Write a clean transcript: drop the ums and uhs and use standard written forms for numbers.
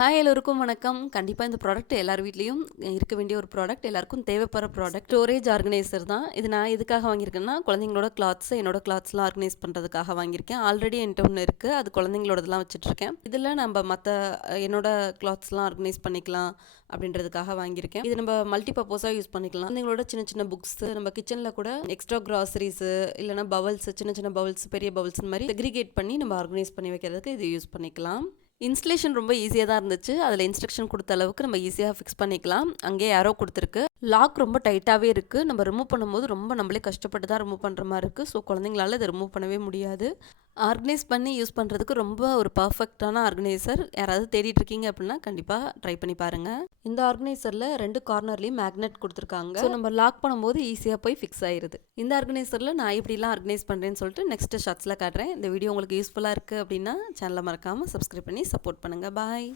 Hi எல்லோருக்கும் வணக்கம். கண்டிப்பாக இந்த ப்ராடக்ட் எல்லார் வீட்லேயும் இருக்க வேண்டிய ஒரு ப்ராடக்ட், எல்லாருக்கும் தேவைப்படுற ப்ராடக்ட். ஸ்டோரேஜ் ஆர்கனைசர் தான். இது நான் எதுக்காக வாங்கியிருக்கேன்னா, குழந்தைங்களோட கிளாத்ஸ், என்னோட கிளாத்ஸ்லாம் ஆர்கனைஸ் பண்ணுறதுக்காக வாங்கியிருக்கேன். ஆல்ரெடி என்கிட்ட ஒன்று இருக்குது. அது குழந்தைங்களோடதெல்லாம் வச்சுட்ருக்கேன். இதில் நம்ம மற்ற என்னோட கிளாத்ஸ்லாம் ஆர்கனைஸ் பண்ணிக்கலாம் அப்படின்றதுக்காக வாங்கியிருக்கேன். இது நம்ம மல்டி பர்பஸாக யூஸ் பண்ணிக்கலாம். குழந்தைங்களோட சின்ன சின்ன புக்ஸு, நம்ம கிச்சனில் கூட எக்ஸ்ட்ரா கிராசரிஸு, இல்லைனா பவல்ஸ், சின்ன சின்ன பவல்ஸ், பெரிய பவல்ஸ் மாதிரி செக்ரிகேட் பண்ணி நம்ம ஆர்கனைஸ் பண்ணி வைக்கிறதுக்கு இது யூஸ் பண்ணிக்கலாம். இன்ஸ்டலேஷன் ரொம்ப ஈஸியாக தான் இருந்துச்சு. அதில் இன்ஸ்ட்ரக்ஷன் கொடுத்த அளவுக்கு நம்ம ஈஸியாக ஃபிக்ஸ் பண்ணிக்கலாம். அங்கேயே ஏரோ கொடுத்துருக்கு. லாக் ரொம்ப டைட்டாகவே இருக்குது. நம்ம ரிமூவ் பண்ணும்போது ரொம்ப நம்மளே கஷ்டப்பட்டு தான் ரிமூவ் பண்ணுற மாதிரி இருக்குது. ஸோ குழந்தைங்களால இதை ரிமூவ் பண்ணவே முடியாது. ஆர்கனைஸ் பண்ணி யூஸ் பண்ணுறதுக்கு ரொம்ப ஒரு பர்ஃபெக்டான ஆர்கனைசர். யாராவது தேடிட்டு இருக்கீங்க அப்படின்னா கண்டிப்பாக ட்ரை பண்ணி பாருங்கள். இந்த ஆர்கனைசரில் 2 கார்னர்லேயும் மேக்னெட் கொடுத்துருக்காங்க. ஸோ நம்ம லாக் பண்ணும்போது ஈஸியாக போய் ஃபிக்ஸ் ஆயிடுது. இந்த ஆர்கனைசரில் நான் எப்படிலாம் ஆர்கனைஸ் பண்ணுறேன்னு சொல்லிட்டு நெக்ஸ்ட் ஷார்ட்ஸில் காட்டுறேன். இந்த வீடியோ உங்களுக்கு யூஸ்ஃபுல்லாக இருக்குது அப்படின்னா சேனலை மறக்காமல் சப்ஸ்கிரைப் பண்ணி சப்போர்ட் பண்ணுங்கள். பாய்.